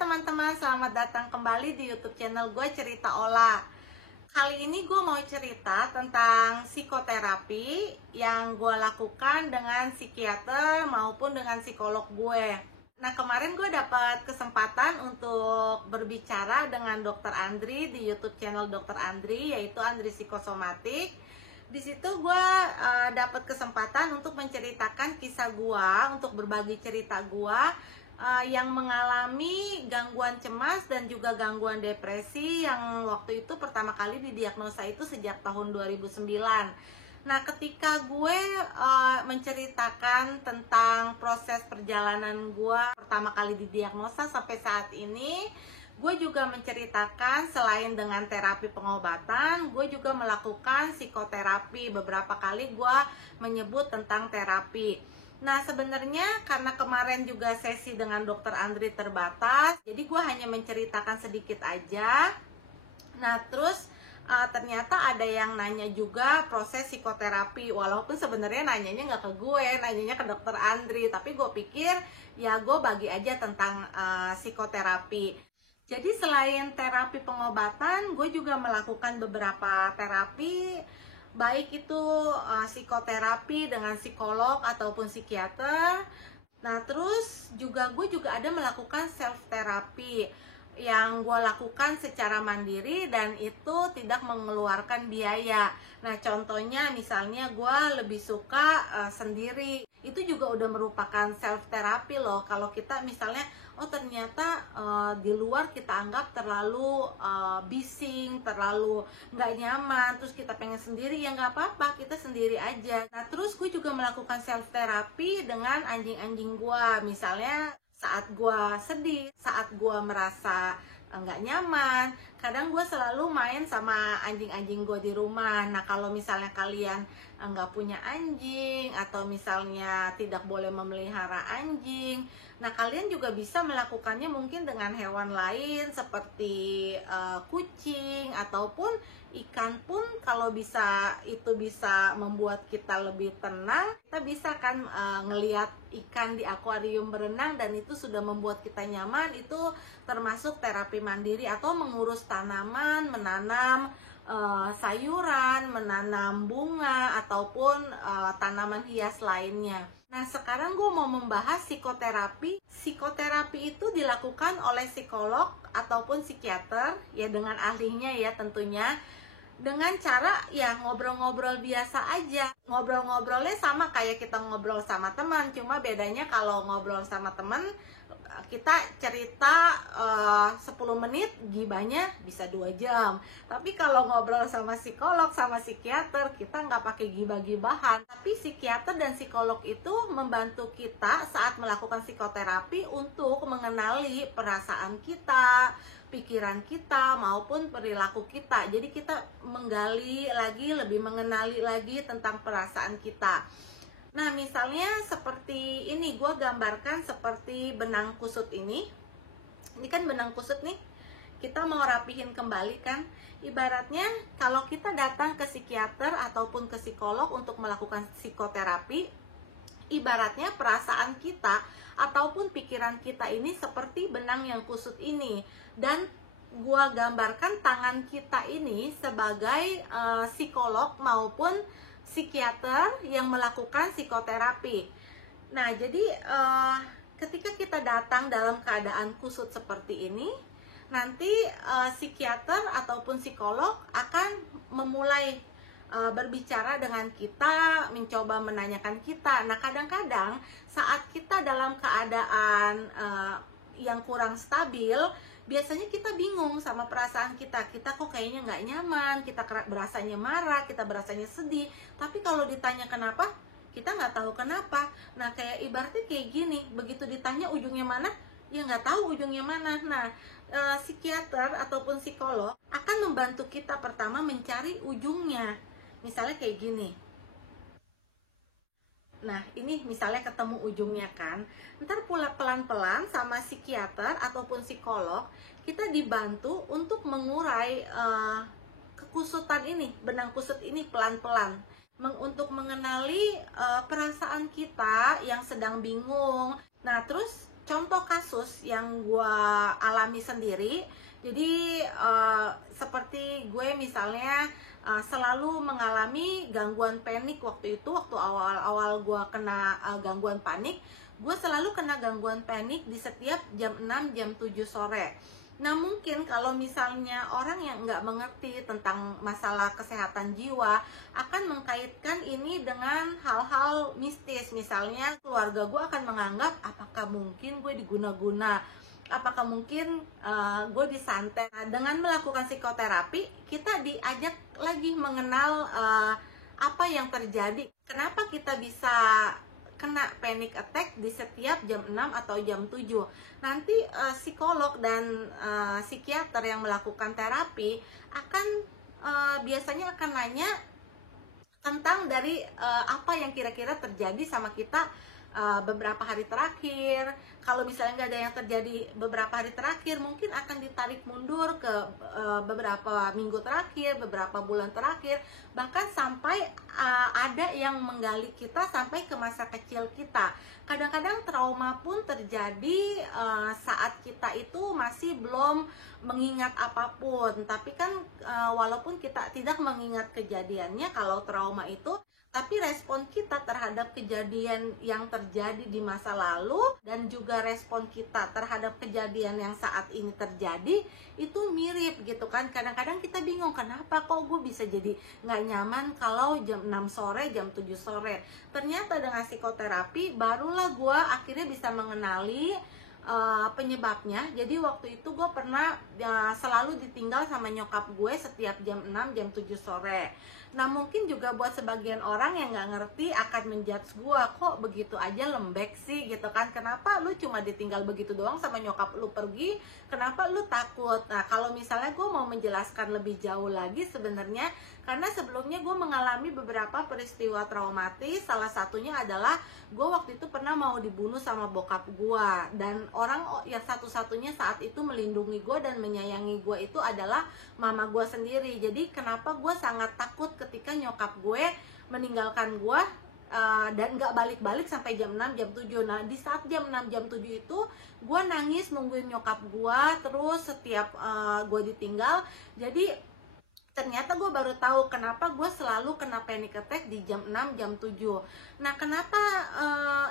teman-teman, selamat datang kembali di YouTube channel gue Cerita Ola. Kali ini gue mau cerita tentang psikoterapi yang gue lakukan dengan psikiater maupun dengan psikolog gue. Nah, kemarin gue dapat kesempatan untuk berbicara dengan Dr. Andri di YouTube channel Dr. Andri, yaitu Andri Psikosomatik. Di situ gue dapat kesempatan untuk menceritakan kisah gue, untuk berbagi cerita gue yang mengalami gangguan cemas dan juga gangguan depresi yang waktu itu pertama kali didiagnosa itu sejak tahun 2009. Nah, ketika gue menceritakan tentang proses perjalanan gue pertama kali didiagnosa sampai saat ini, gue juga menceritakan selain dengan terapi pengobatan, gue juga melakukan psikoterapi. Beberapa kali gue menyebut tentang terapi. Nah, sebenarnya karena kemarin juga sesi dengan Dr. Andri terbatas, jadi gue hanya menceritakan sedikit aja. Nah, terus ternyata ada yang nanya juga proses psikoterapi, walaupun sebenarnya nanyanya nggak ke gue, nanyanya ke Dr. Andri, tapi gue pikir ya gue bagi aja tentang psikoterapi. Jadi selain terapi pengobatan, gue juga melakukan beberapa terapi, baik itu psikoterapi dengan psikolog ataupun psikiater. Nah, terus gue juga ada melakukan self terapi yang gue lakukan secara mandiri dan itu tidak mengeluarkan biaya. Nah, contohnya misalnya gue lebih suka sendiri. Itu juga udah merupakan self terapi loh. Kalau kita misalnya, oh ternyata di luar kita anggap terlalu bising, terlalu nggak nyaman, terus kita pengen sendiri, ya nggak apa-apa, kita sendiri aja. Nah, terus gue juga melakukan self terapi dengan anjing-anjing gue. Misalnya saat gue sedih, saat gue merasa nggak nyaman, kadang gue selalu main sama anjing-anjing gue di rumah. Nah, kalau misalnya kalian nggak punya anjing atau misalnya tidak boleh memelihara anjing, nah kalian juga bisa melakukannya mungkin dengan hewan lain seperti kucing ataupun ikan pun. Kalau bisa, itu bisa membuat kita lebih tenang. Kita bisa kan ngelihat ikan di akuarium berenang dan itu sudah membuat kita nyaman. Itu termasuk terapi mandiri. Atau mengurus tanaman, menanam sayuran, menanam bunga ataupun tanaman hias lainnya. Nah, sekarang gue mau membahas psikoterapi. Psikoterapi itu dilakukan oleh psikolog ataupun psikiater, ya dengan ahlinya ya tentunya, dengan cara ya ngobrol-ngobrol biasa aja. Ngobrol-ngobrolnya sama kayak kita ngobrol sama teman, cuma bedanya kalau ngobrol sama teman kita cerita 10 menit, gibahnya bisa 2 jam. Tapi kalau ngobrol sama psikolog, sama psikiater, kita nggak pakai gibah-gibahan. Tapi psikiater dan psikolog itu membantu kita saat melakukan psikoterapi untuk mengenali perasaan kita, pikiran kita, maupun perilaku kita. Jadi kita menggali lagi, lebih mengenali lagi tentang perasaan kita. Nah, misalnya seperti ini, gue gambarkan seperti benang kusut ini. Ini kan benang kusut nih, kita mau rapihin kembali kan. Ibaratnya kalau kita datang ke psikiater ataupun ke psikolog untuk melakukan psikoterapi, ibaratnya perasaan kita ataupun pikiran kita ini seperti benang yang kusut ini. Dan gue gambarkan tangan kita ini sebagai psikolog maupun psikiater yang melakukan psikoterapi. Nah, jadi ketika kita datang dalam keadaan kusut seperti ini, nanti psikiater ataupun psikolog akan memulai berbicara dengan kita, mencoba menanyakan kita. Nah, kadang-kadang saat kita dalam keadaan yang kurang stabil, biasanya kita bingung sama perasaan kita. Kita kok kayaknya nggak nyaman, kita berasanya marah, kita berasanya sedih. Tapi kalau ditanya kenapa, kita nggak tahu kenapa. Nah, kayak ibaratnya kayak gini, begitu ditanya ujungnya mana, ya nggak tahu ujungnya mana. Nah, psikiater ataupun psikolog akan membantu kita pertama mencari ujungnya. Misalnya kayak gini. Nah, ini misalnya ketemu ujungnya kan. Ntar pula pelan-pelan sama psikiater ataupun psikolog, kita dibantu untuk mengurai kekusutan ini, benang kusut ini pelan-pelan. Untuk mengenali perasaan kita yang sedang bingung. Nah, terus contoh kasus yang gue alami sendiri. Jadi seperti gue misalnya selalu mengalami gangguan panik waktu itu, waktu awal-awal gue kena gangguan panik. Gue selalu kena gangguan panik di setiap jam 6, jam 7 sore. Nah mungkin kalau misalnya orang yang nggak mengerti tentang masalah kesehatan jiwa akan mengkaitkan ini dengan hal-hal mistis. Misalnya keluarga gue akan menganggap apakah mungkin gue diguna-guna, apakah mungkin gue disantet. Nah, dengan melakukan psikoterapi kita diajak lagi mengenal apa yang terjadi, kenapa kita bisa kena panic attack di setiap jam 6 atau jam 7. Nanti psikolog dan psikiater yang melakukan terapi akan biasanya akan nanya tentang dari apa yang kira-kira terjadi sama kita beberapa hari terakhir. Kalau misalnya nggak ada yang terjadi beberapa hari terakhir, mungkin akan ditarik mundur ke beberapa minggu terakhir, beberapa bulan terakhir, bahkan sampai ada yang menggali kita sampai ke masa kecil kita. Kadang-kadang trauma pun terjadi saat kita itu masih belum mengingat apapun. Tapi kan walaupun kita tidak mengingat kejadiannya, kalau trauma itu, tapi respon kita terhadap kejadian yang terjadi di masa lalu dan juga respon kita terhadap kejadian yang saat ini terjadi itu mirip gitu kan. Kadang-kadang kita bingung, kenapa kok gue bisa jadi nggak nyaman kalau jam 6 sore, jam 7 sore. Ternyata dengan psikoterapi barulah gue akhirnya bisa mengenali penyebabnya. Jadi waktu itu gue pernah selalu ditinggal sama nyokap gue setiap jam 6, jam 7 sore. Nah mungkin juga buat sebagian orang yang nggak ngerti akan menjudge gue, kok begitu aja lembek sih gitu kan, kenapa lu cuma ditinggal begitu doang sama nyokap lu pergi, kenapa lu takut. Nah kalau misalnya gue mau menjelaskan lebih jauh lagi, sebenarnya karena sebelumnya gue mengalami beberapa peristiwa traumatis. Salah satunya adalah gue waktu itu pernah mau dibunuh sama bokap gue, dan orang yang satu-satunya saat itu melindungi gue dan menyayangi gue itu adalah mama gue sendiri. Jadi kenapa gue sangat takut ketika nyokap gue meninggalkan gue dan gak balik-balik sampai jam 6, jam 7. Nah di saat jam 6, jam 7 itu gue nangis nungguin nyokap gue terus setiap gue ditinggal. Jadi ternyata gue baru tahu kenapa gue selalu kena panic attack di jam 6, jam 7. Nah kenapa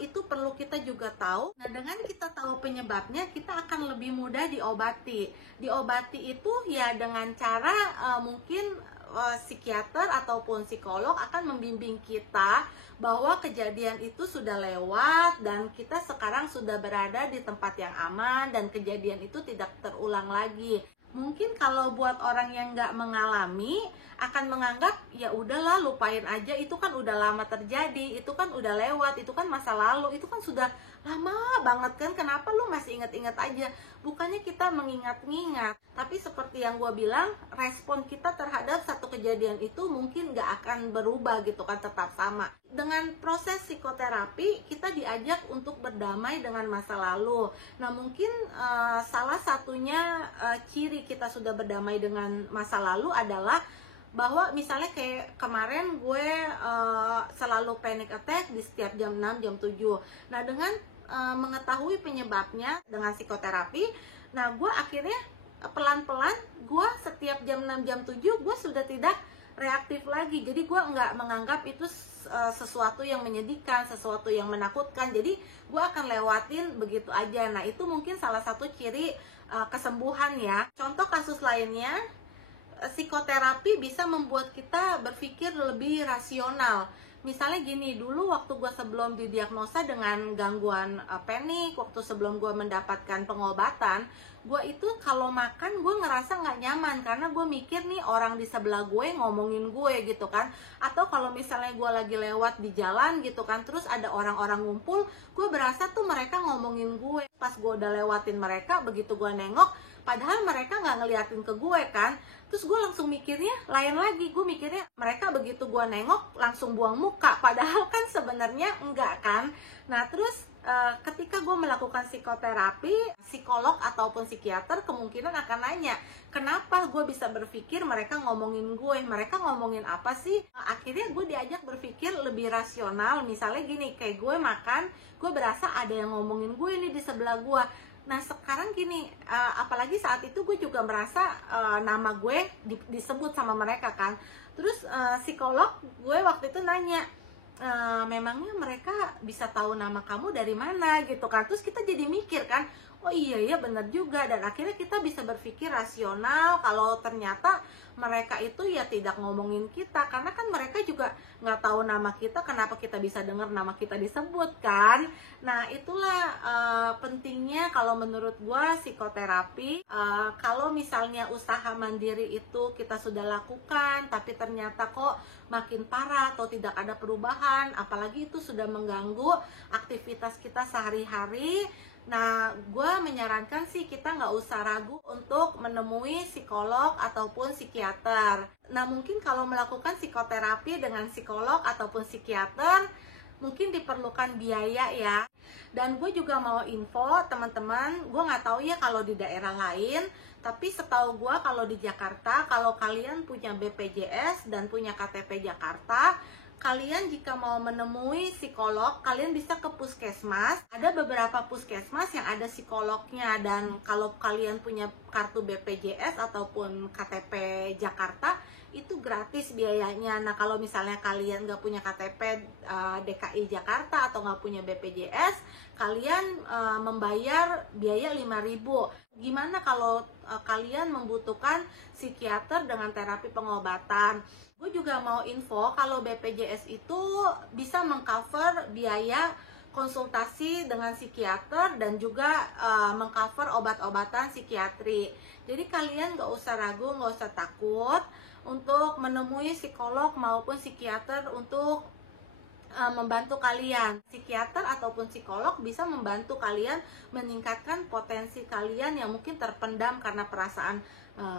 itu perlu kita juga tahu. Nah dengan kita tahu penyebabnya, kita akan lebih mudah diobati. Diobati itu ya dengan cara mungkin psikiater ataupun psikolog akan membimbing kita bahwa kejadian itu sudah lewat dan kita sekarang sudah berada di tempat yang aman dan kejadian itu tidak terulang lagi. Mungkin kalau buat orang yang nggak mengalami akan menganggap ya udahlah lupain aja, itu kan udah lama terjadi, itu kan udah lewat, itu kan masa lalu, itu kan sudah lama banget kan, kenapa lu masih ingat-ingat aja. Bukannya kita mengingat-ingat, tapi seperti yang gue bilang, respon kita terhadap satu kejadian itu mungkin nggak akan berubah gitu kan, tetap sama. Dengan proses psikoterapi kita diajak untuk berdamai dengan masa lalu. Nah mungkin salah satunya ciri kita sudah berdamai dengan masa lalu adalah bahwa misalnya kayak kemarin gue selalu panic attack di setiap jam 6, jam 7. Nah dengan mengetahui penyebabnya dengan psikoterapi, nah gue akhirnya pelan-pelan gue setiap jam 6, jam 7 gue sudah tidak reaktif lagi. Jadi gue nggak menganggap itu sesuatu yang menyedihkan, sesuatu yang menakutkan. Jadi gue akan lewatin begitu aja. Nah itu mungkin salah satu ciri kesembuhan ya. Contoh kasus lainnya, psikoterapi bisa membuat kita berpikir lebih rasional. Misalnya gini, dulu waktu gue sebelum didiagnosa dengan gangguan panik, waktu sebelum gue mendapatkan pengobatan, gue itu kalau makan gue ngerasa nggak nyaman karena gue mikir nih orang di sebelah gue ngomongin gue gitu kan. Atau kalau misalnya gue lagi lewat di jalan gitu kan, terus ada orang-orang ngumpul, gue berasa tuh mereka ngomongin gue. Pas gue udah lewatin mereka, begitu gue nengok, padahal mereka nggak ngeliatin ke gue kan. Terus gue langsung mikirnya lain lagi. Gue mikirnya mereka begitu gue nengok langsung buang muka, padahal kan sebenarnya enggak kan. Nah terus ketika gue melakukan psikoterapi, psikolog ataupun psikiater kemungkinan akan nanya, kenapa gue bisa berpikir mereka ngomongin gue, mereka ngomongin apa sih? Akhirnya gue diajak berpikir lebih rasional. Misalnya gini, kayak gue makan, gue berasa ada yang ngomongin gue ini di sebelah gue. Nah sekarang gini, apalagi saat itu gue juga merasa nama gue disebut sama mereka kan. Terus psikolog gue waktu itu nanya, memangnya mereka bisa tahu nama kamu dari mana gitu kan. Terus kita jadi mikir kan, oh iya ya benar juga. Dan akhirnya kita bisa berpikir rasional kalau ternyata mereka itu ya tidak ngomongin kita, karena kan mereka juga nggak tahu nama kita, kenapa kita bisa dengar nama kita disebut kan. Nah itulah pentingnya kalau menurut gua psikoterapi. Kalau misalnya usaha mandiri itu kita sudah lakukan tapi ternyata kok makin parah atau tidak ada perubahan, apalagi itu sudah mengganggu aktivitas kita sehari-hari, nah gue menyarankan sih kita nggak usah ragu untuk menemui psikolog ataupun psikiater. Nah mungkin kalau melakukan psikoterapi dengan psikolog ataupun psikiater mungkin diperlukan biaya ya. Dan gue juga mau info teman-teman, gue nggak tahu ya kalau di daerah lain, tapi setahu gue kalau di Jakarta, kalau kalian punya BPJS dan punya KTP Jakarta, kalian jika mau menemui psikolog, kalian bisa ke puskesmas. Ada beberapa puskesmas yang ada psikolognya, dan kalau kalian punya kartu BPJS ataupun KTP Jakarta, itu gratis biayanya. Nah kalau misalnya kalian nggak punya KTP DKI Jakarta atau nggak punya BPJS, kalian membayar biaya 5.000. Gimana kalau kalian membutuhkan psikiater dengan terapi pengobatan? Gue juga mau info kalau BPJS itu bisa mengcover biaya konsultasi dengan psikiater dan juga mengcover obat-obatan psikiatri. Jadi kalian nggak usah ragu, nggak usah takut untuk menemui psikolog maupun psikiater untuk membantu kalian. Psikiater ataupun psikolog bisa membantu kalian meningkatkan potensi kalian yang mungkin terpendam karena perasaan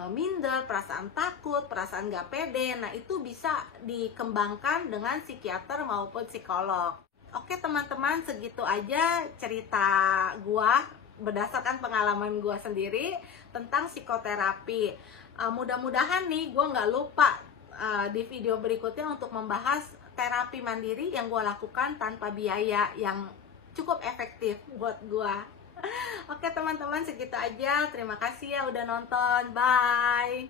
minder, perasaan takut, perasaan gak pede. Nah itu bisa dikembangkan dengan psikiater maupun psikolog. Oke teman-teman, segitu aja cerita gua berdasarkan pengalaman gua sendiri tentang psikoterapi. Mudah-mudahan nih gua nggak lupa di video berikutnya untuk membahas terapi mandiri yang gue lakukan tanpa biaya yang cukup efektif buat gue. Oke teman-teman, segitu aja. Terima kasih ya udah nonton. Bye.